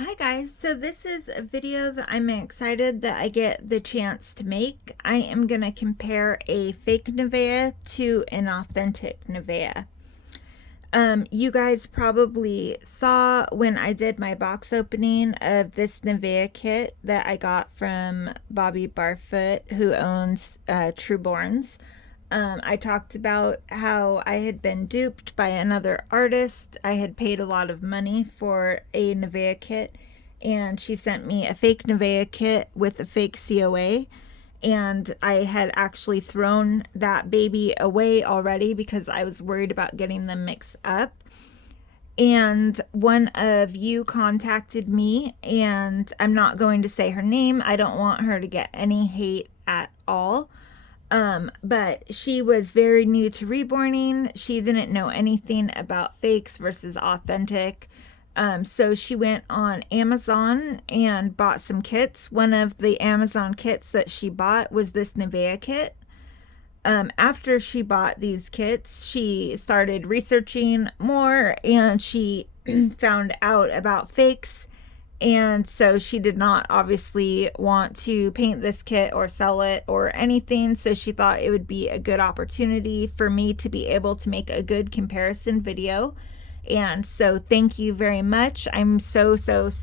Hi guys, so this is a video that I'm excited that I get the chance to make. I am going to compare a fake Nevaeh to an authentic Nevaeh. You guys probably saw when I did my box opening of this Nevaeh kit that I got from Bobby Barfoot, who owns Trueborns. I talked about how I had been duped by another artist. I had paid a lot of money for a Nevaeh kit, and she sent me a fake Nevaeh kit with a fake COA. And I had actually thrown that baby away already because I was worried about getting them mixed up. And one of you contacted me, and I'm not going to say her name. I don't want her to get any hate at all. But she was very new to reborning. She didn't know anything about fakes versus authentic. So she went on Amazon and bought some kits. One of the Amazon kits that she bought was this Nevaeh kit. After she bought these kits, she started researching more and she found out about fakes. And so she did not obviously want to paint this kit or sell it or anything. So she thought it would be a good opportunity for me to be able to make a good comparison video. And so thank you very much. I'm so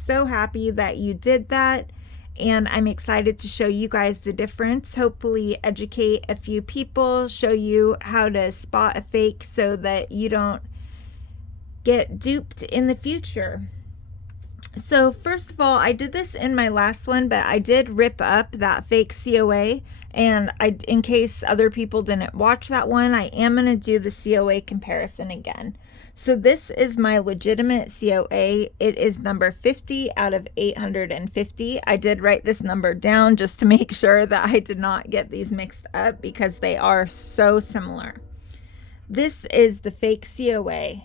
happy that you did that. And I'm excited to show you guys the difference, hopefully educate a few people, show you how to spot a fake so that you don't get duped in the future. So first of all, I did this in my last one, but I did rip up that fake COA, and in case other people didn't watch that one, I am going to do the COA comparison again. So this is my legitimate COA. It is number 50 out of 850. I did write this number down just to make sure that I did not get these mixed up because they are so similar. This is the fake COA.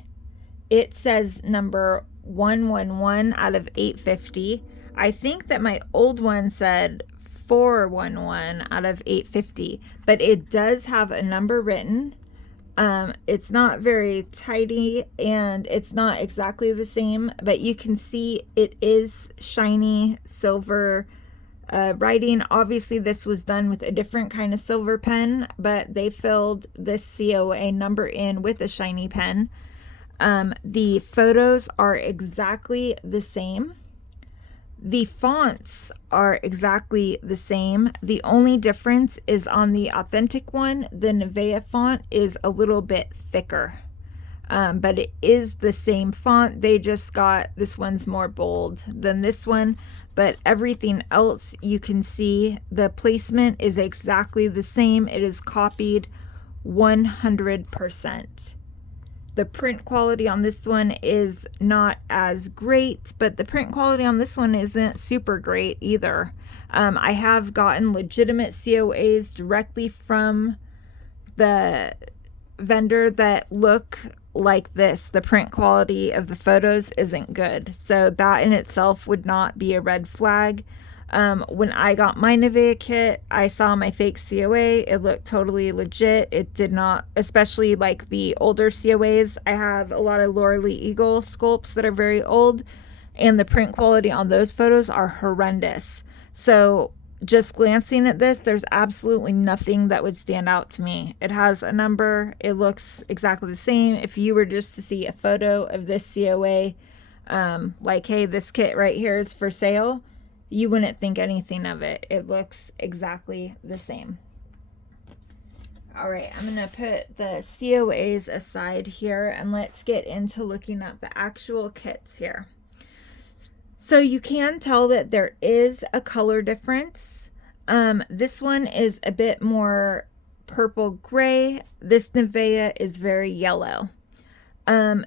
It says number 111 out of 850. I think that my old one said 411 out of 850, but it does have a number written. It's not very tidy and it's not exactly the same, but you can see it is shiny silver writing. Obviously this was done with a different kind of silver pen, but they filled this COA number in with a shiny pen. The photos are exactly the same. The fonts are exactly the same. The only difference is on the authentic one, the Nevaeh font is a little bit thicker. But it is the same font. They just got, this one's more bold than this one, but everything else you can see, the placement is exactly the same. It is copied 100%. The print quality on this one is not as great, but the print quality on this one isn't super great either. I have gotten legitimate COAs directly from the vendor that look like this. The print quality of the photos isn't good, so that in itself would not be a red flag. When I got my Nevaeh kit, I saw my fake COA. It looked totally legit. It did not, especially like the older COAs. I have a lot of Laura Lee Eagle sculpts that are very old, and the print quality on those photos are horrendous. So just glancing at this, there's absolutely nothing that would stand out to me. It has a number. It looks exactly the same. If you were just to see a photo of this COA, like, hey, this kit right here is for sale, you wouldn't think anything of it. It looks exactly the same. All right, I'm gonna put the COAs aside here and let's get into looking at the actual kits here. So you can tell that there is a color difference. This one is a bit more purple gray. This Nevaeh is very yellow.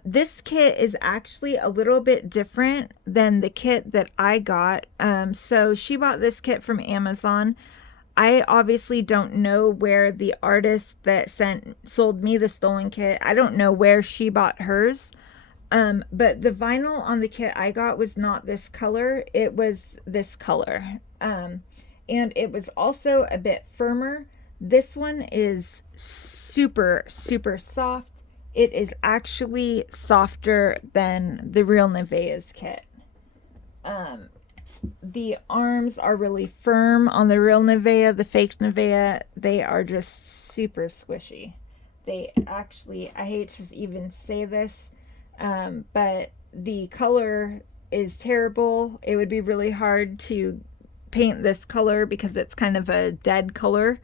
This kit is actually a little bit different than the kit that I got. So she bought this kit from Amazon. I obviously don't know where the artist that sold me the stolen kit, I don't know where she bought hers. But the vinyl on the kit I got was not this color. It was this color. And it was also a bit firmer. This one is super soft. It is actually softer than the real Nevaeh's kit. The arms are really firm on the real Nevaeh. The fake Nevaeh, they are just super squishy. They actually, I hate to even say this, but the color is terrible. It would be really hard to paint this color because it's kind of a dead color.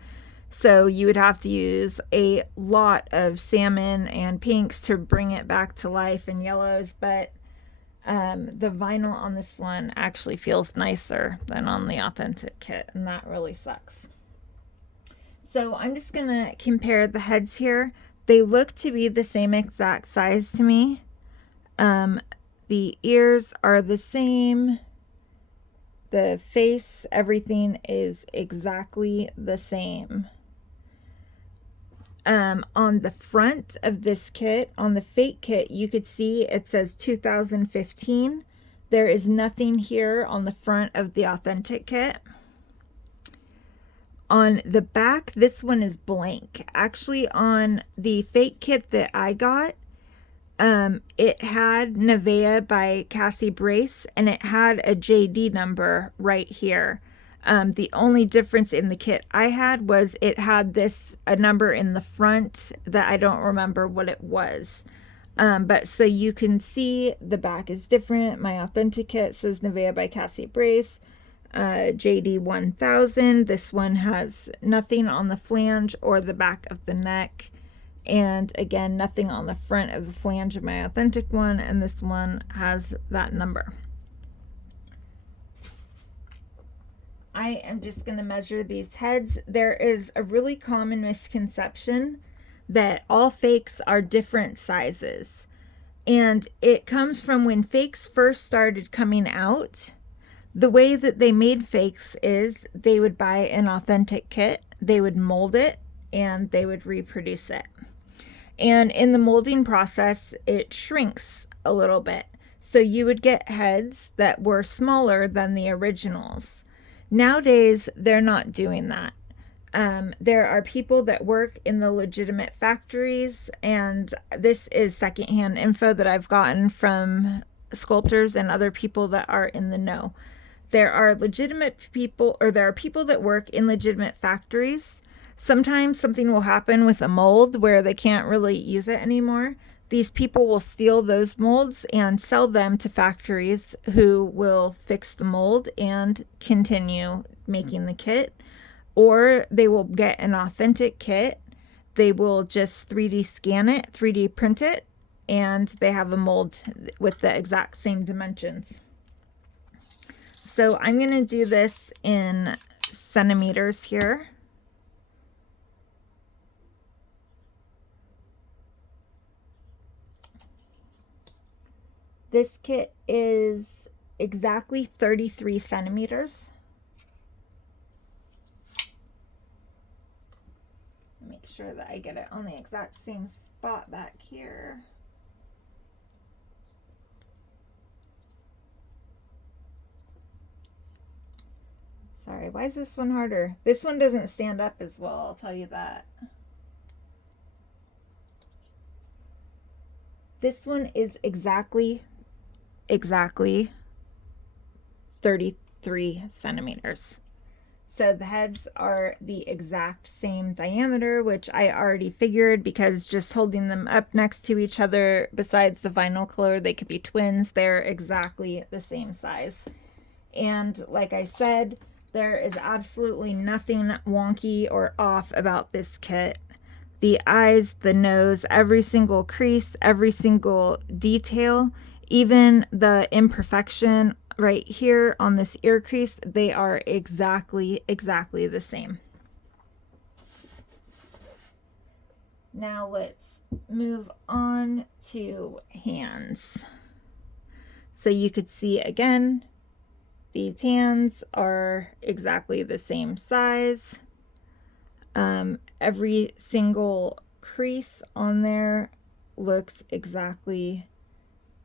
So you would have to use a lot of salmon and pinks to bring it back to life, and yellows. But the vinyl on this one actually feels nicer than on the authentic kit, and that really sucks. So I'm just gonna compare the heads here. They look to be the same exact size to me. The ears are the same. The face, everything is exactly the same. On the front of this kit, on the fake kit, you could see it says 2015. There is nothing here on the front of the authentic kit. On the back, this one is blank. Actually, on the fake kit that I got, it had Nevaeh by Cassie Brace, and it had a JD number right here. The only difference in the kit I had was it had a number in the front that I don't remember what it was. But so you can see the back is different. My authentic kit says Nevaeh by Cassie Brace, JD 1000. This one has nothing on the flange or the back of the neck. And again, nothing on the front of the flange of my authentic one. And this one has that number. I am just going to measure these heads. There is a really common misconception that all fakes are different sizes. And it comes from when fakes first started coming out. The way that they made fakes is they would buy an authentic kit, they would mold it, and they would reproduce it. And in the molding process, it shrinks a little bit. So you would get heads that were smaller than the originals. Nowadays, they're not doing that. There are people that work in the legitimate factories, and this is secondhand info that I've gotten from sculptors and other people that are in the know. There are legitimate people, or there are people that work in legitimate factories. Sometimes something will happen with a mold where they can't really use it anymore. These people will steal those molds and sell them to factories who will fix the mold and continue making the kit. Or they will get an authentic kit. They will just 3D scan it, 3D print it, and they have a mold with the exact same dimensions. So I'm going to do this in centimeters here. This kit is exactly 33 centimeters. Make sure that I get it on the exact same spot back here. Sorry, why is this one harder? This one doesn't stand up as well, I'll tell you that. This one is exactly 33 centimeters. So the heads are the exact same diameter, which I already figured because just holding them up next to each other, besides the vinyl color, they could be twins. They're exactly the same size. And like I said, there is absolutely nothing wonky or off about this kit. The eyes, the nose, every single crease, every single detail, even the imperfection right here on this ear crease, they are exactly the same. Now let's move on to hands. So you could see again, these hands are exactly the same size. Every single crease on there looks exactly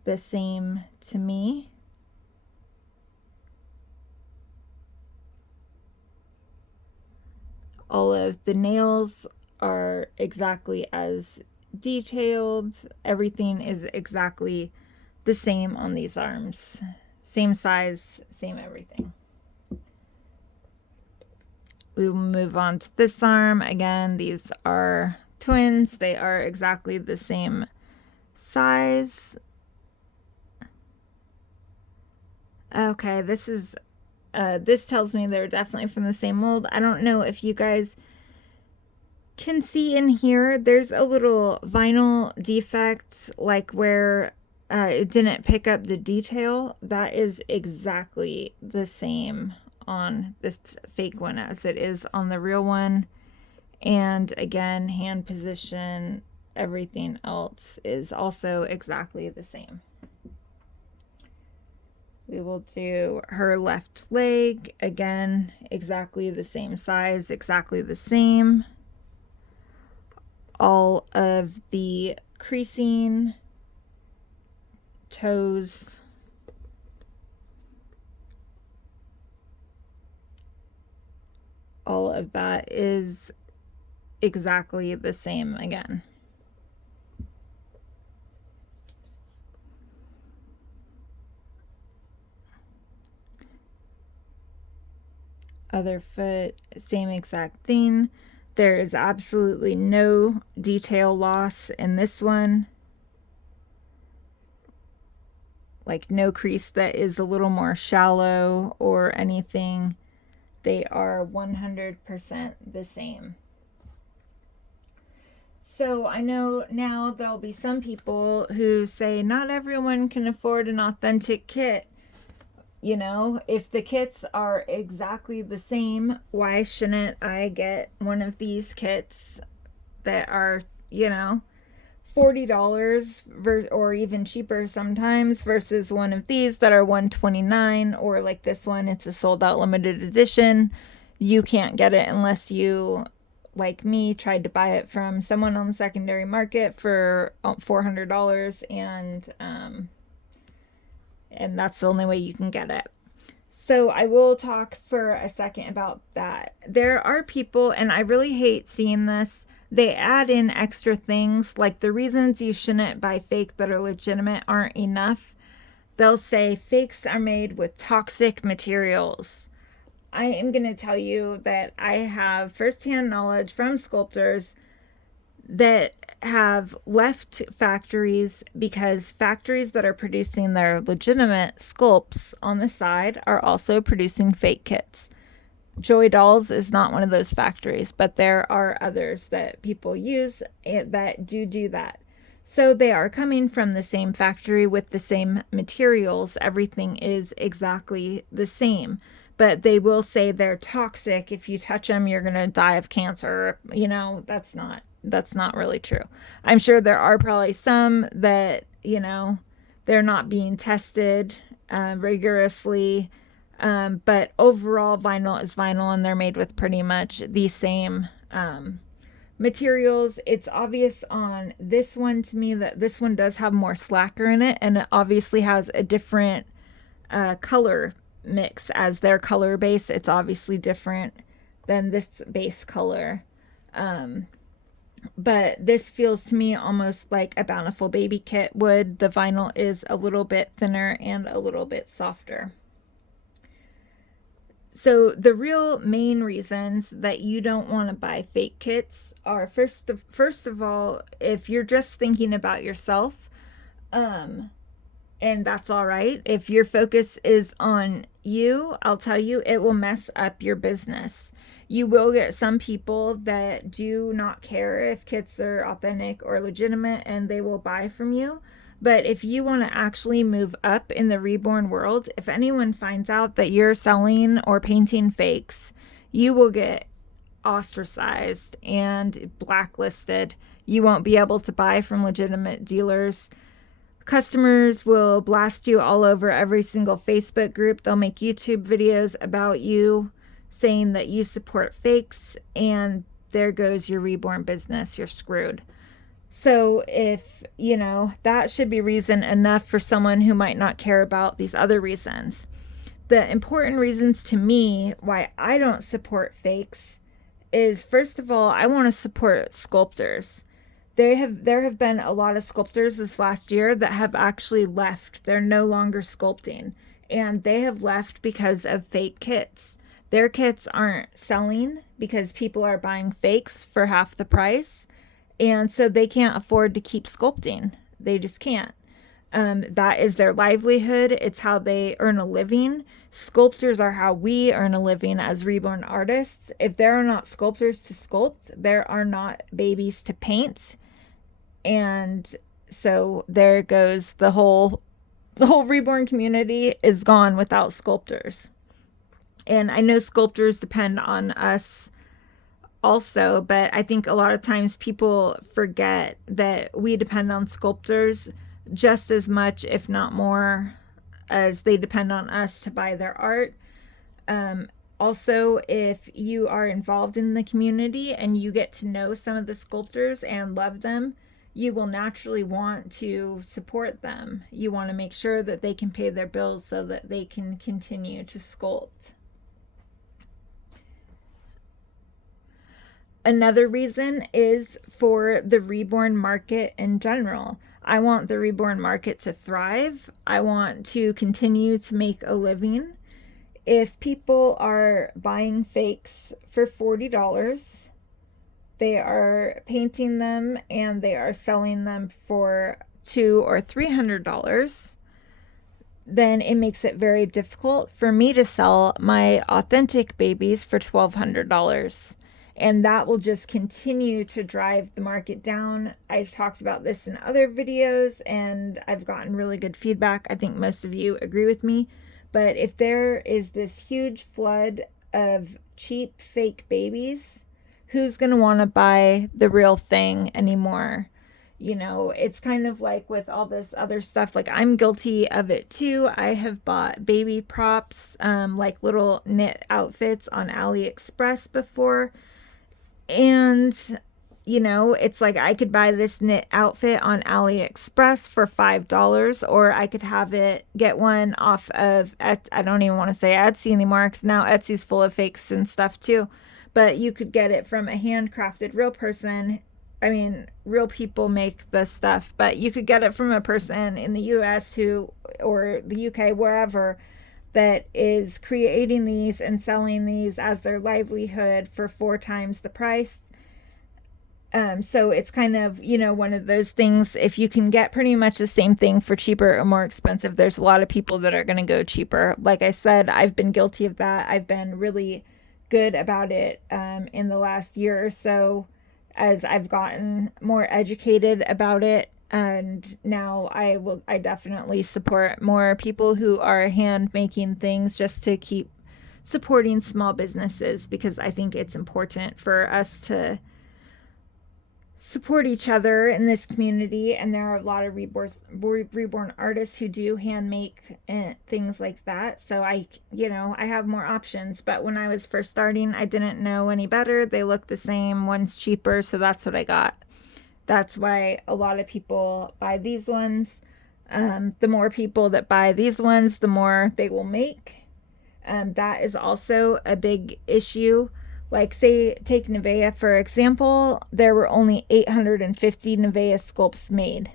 the same to me. All of the nails are exactly as detailed. Everything is exactly the same on these arms. Same size, same everything. We will move on to this arm. Again, these are twins. They are exactly the same size. Okay, this tells me they're definitely from the same mold. I don't know if you guys can see in here, there's a little vinyl defect, like where it didn't pick up the detail. That is exactly the same on this fake one as it is on the real one. And again, hand position, everything else is also exactly the same. We will do her left leg, again, exactly the same size, exactly the same. All of the creasing, toes, all of that is exactly the same again. Other foot, same exact thing. There is absolutely no detail loss in this one. Like no crease that is a little more shallow or anything. They are 100% the same. So I know now there'll be some people who say not everyone can afford an authentic kit. You know, if the kits are exactly the same, why shouldn't I get one of these kits that are, you know, $40 or even cheaper sometimes versus one of these that are $129, or like this one, it's a sold out limited edition. You can't get it unless you, like me, tried to buy it from someone on the secondary market for $400, and that's the only way you can get it. So I will talk for a second about that. There are people, and I really hate seeing this, they add in extra things, like the reasons you shouldn't buy fake that are legitimate aren't enough. They'll say fakes are made with toxic materials. I am going to tell you that I have firsthand knowledge from sculptors that have left factories because factories that are producing their legitimate sculpts on the side are also producing fake kits. Joy Dolls is not one of those factories, but there are others that people use that do that. So they are coming from the same factory with the same materials. Everything is exactly the same, but they will say they're toxic. If you touch them, you're going to die of cancer. You know, that's not really true. I'm sure there are probably some that, you know, they're not being tested rigorously. But overall, vinyl is vinyl, and they're made with pretty much the same materials. It's obvious on this one to me that this one does have more slacker in it, and it obviously has a different color mix as their color base. It's obviously different than this base color. But this feels to me almost like a Bountiful Baby kit would. The vinyl is a little bit thinner and a little bit softer. So the real main reasons that you don't want to buy fake kits are first of all, if you're just thinking about yourself, and that's all right. If your focus is on you, I'll tell you, it will mess up your business. You will get some people that do not care if kits are authentic or legitimate, and they will buy from you. But if you want to actually move up in the reborn world, if anyone finds out that you're selling or painting fakes, you will get ostracized and blacklisted. You won't be able to buy from legitimate dealers. Customers will blast you all over every single Facebook group. They'll make YouTube videos about you saying that you support fakes, and there goes your reborn business. You're screwed. So if, you know, that should be reason enough for someone who might not care about these other reasons. The important reasons to me why I don't support fakes is, first of all, I want to support sculptors. There have been a lot of sculptors this last year that have actually left. They're no longer sculpting, and they have left because of fake kits. Their kits aren't selling because people are buying fakes for half the price, and so they can't afford to keep sculpting. They just can't. That is their livelihood. It's how they earn a living. Sculptors are how we earn a living as reborn artists. If there are not sculptors to sculpt, there are not babies to paint. And so there goes the whole reborn community is gone without sculptors. And I know sculptors depend on us also, but I think a lot of times people forget that we depend on sculptors just as much, if not more, as they depend on us to buy their art. Also, if you are involved in the community and you get to know some of the sculptors and love them, you will naturally want to support them. You want to make sure that they can pay their bills so that they can continue to sculpt. Another reason is for the reborn market in general. I want the reborn market to thrive. I want to continue to make a living. If people are buying fakes for $40, they are painting them and they are selling them for $200 or $300, then it makes it very difficult for me to sell my authentic babies for $1,200. And that will just continue to drive the market down. I've talked about this in other videos and I've gotten really good feedback. I think most of you agree with me. But if there is this huge flood of cheap fake babies, who's going to want to buy the real thing anymore? You know, it's kind of like with all this other stuff. Like, I'm guilty of it too. I have bought baby props, like little knit outfits on AliExpress before. And, you know, it's like I could buy this knit outfit on AliExpress for $5, or I could get one off of, I don't even want to say Etsy anymore because now Etsy's full of fakes and stuff too. But you could get it from a handcrafted real person. I mean, real people make the stuff, but you could get it from a person in the US or the UK, wherever, that is creating these and selling these as their livelihood for 4 times the price. So it's kind of, you know, one of those things. If you can get pretty much the same thing for cheaper or more expensive, there's a lot of people that are going to go cheaper. Like I said, I've been guilty of that. I've been really good about it in the last year or so as I've gotten more educated about it. And now I definitely support more people who are hand making things just to keep supporting small businesses, because I think it's important for us to support each other in this community. And there are a lot of reborn artists who do hand make things like that. So I have more options. But when I was first starting, I didn't know any better. They look the same, one's cheaper, so that's what I got. That's why a lot of people buy these ones. The more people that buy these ones, the more they will make. That is also a big issue. Like, say, take Nevaeh for example, there were only 850 Nevaeh sculpts made.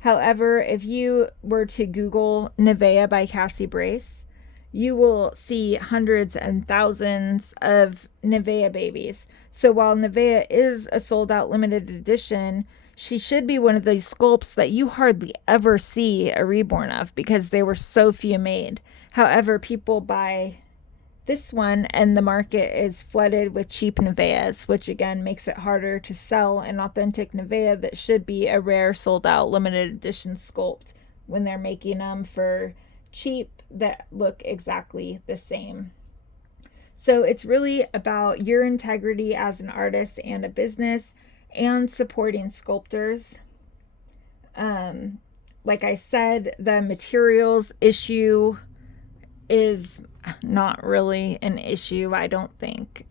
However, if you were to Google Nevaeh by Cassie Brace, you will see hundreds and thousands of Nevaeh babies. So while Nevaeh is a sold out limited edition, she should be one of these sculpts that you hardly ever see a reborn of because they were so few made. However, people buy this one and the market is flooded with cheap Nevaehs, which again makes it harder to sell an authentic Nevaeh that should be a rare, sold out, limited edition sculpt when they're making them for cheap that look exactly the same. So it's really about your integrity as an artist and a business and supporting sculptors. Like I said, the materials issue is not really an issue, I don't think.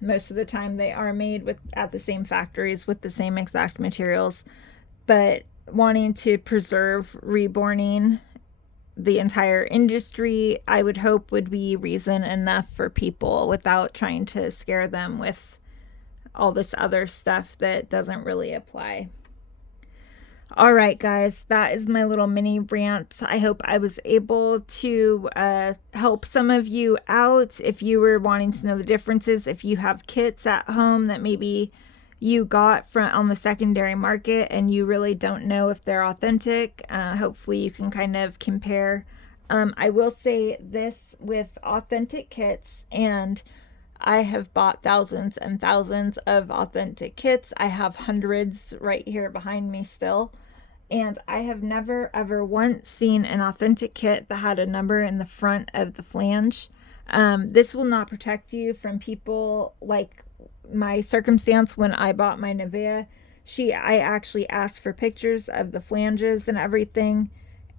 Most of the time they are made at the same factories with the same exact materials, but wanting to preserve reborning the entire industry, I would hope, would be reason enough for people without trying to scare them with all this other stuff that doesn't really apply. All right, guys, that is my little mini rant. I hope I was able to help some of you out if you were wanting to know the differences. If you have kits at home that maybe you got from on the secondary market and you really don't know if they're authentic, hopefully you can kind of compare. I will say this with authentic kits, and I have bought thousands and thousands of authentic kits. I have hundreds right here behind me still. And I have never ever once seen an authentic kit that had a number in the front of the flange. This will not protect you from people like my circumstance when I bought my Nevaeh. I actually asked for pictures of the flanges and everything,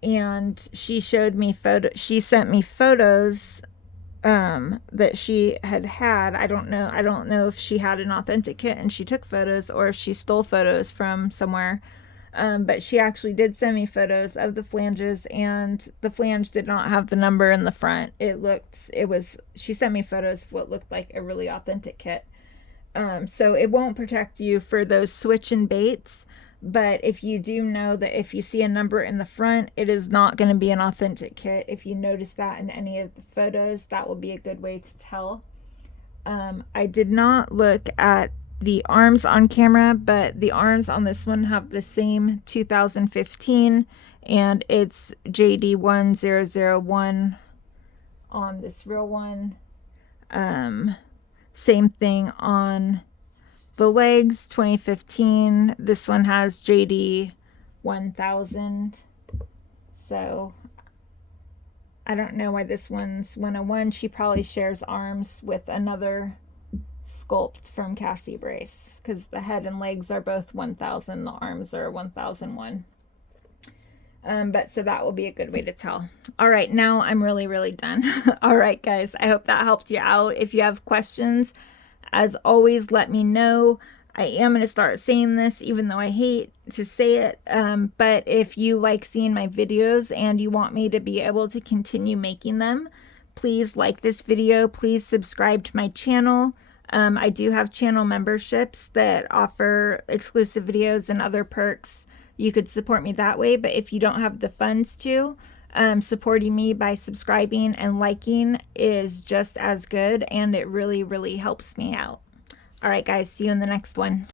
and she sent me photos that she had. I don't know if she had an authentic kit and she took photos or if she stole photos from somewhere. But she actually did send me photos of the flanges, and the flange did not have the number in the front. She sent me photos of what looked like a really authentic kit. So it won't protect you for those switch and baits. But if you do know that if you see a number in the front, it is not going to be an authentic kit. If you notice that in any of the photos, that will be a good way to tell. I did not look at the arms on camera, but the arms on this one have the same 2015, and it's JD1001 on this real one. Same thing on the legs, 2015. This one has JD 1000. So I don't know why this one's 101. She probably shares arms with another sculpt from Cassie Brace, because the head and legs are both 1000. The arms are 1001. But so that will be a good way to tell. All right, now I'm really done. All right, guys, I hope that helped you out. If you have questions, as always, let me know. I am going to start saying this, even though I hate to say it. But if you like seeing my videos and you want me to be able to continue making them, please like this video. Please subscribe to my channel. I do have channel memberships that offer exclusive videos and other perks. You could support me that way, but if you don't have the funds to, supporting me by subscribing and liking is just as good, and it really helps me out. All right, guys, see you in the next one.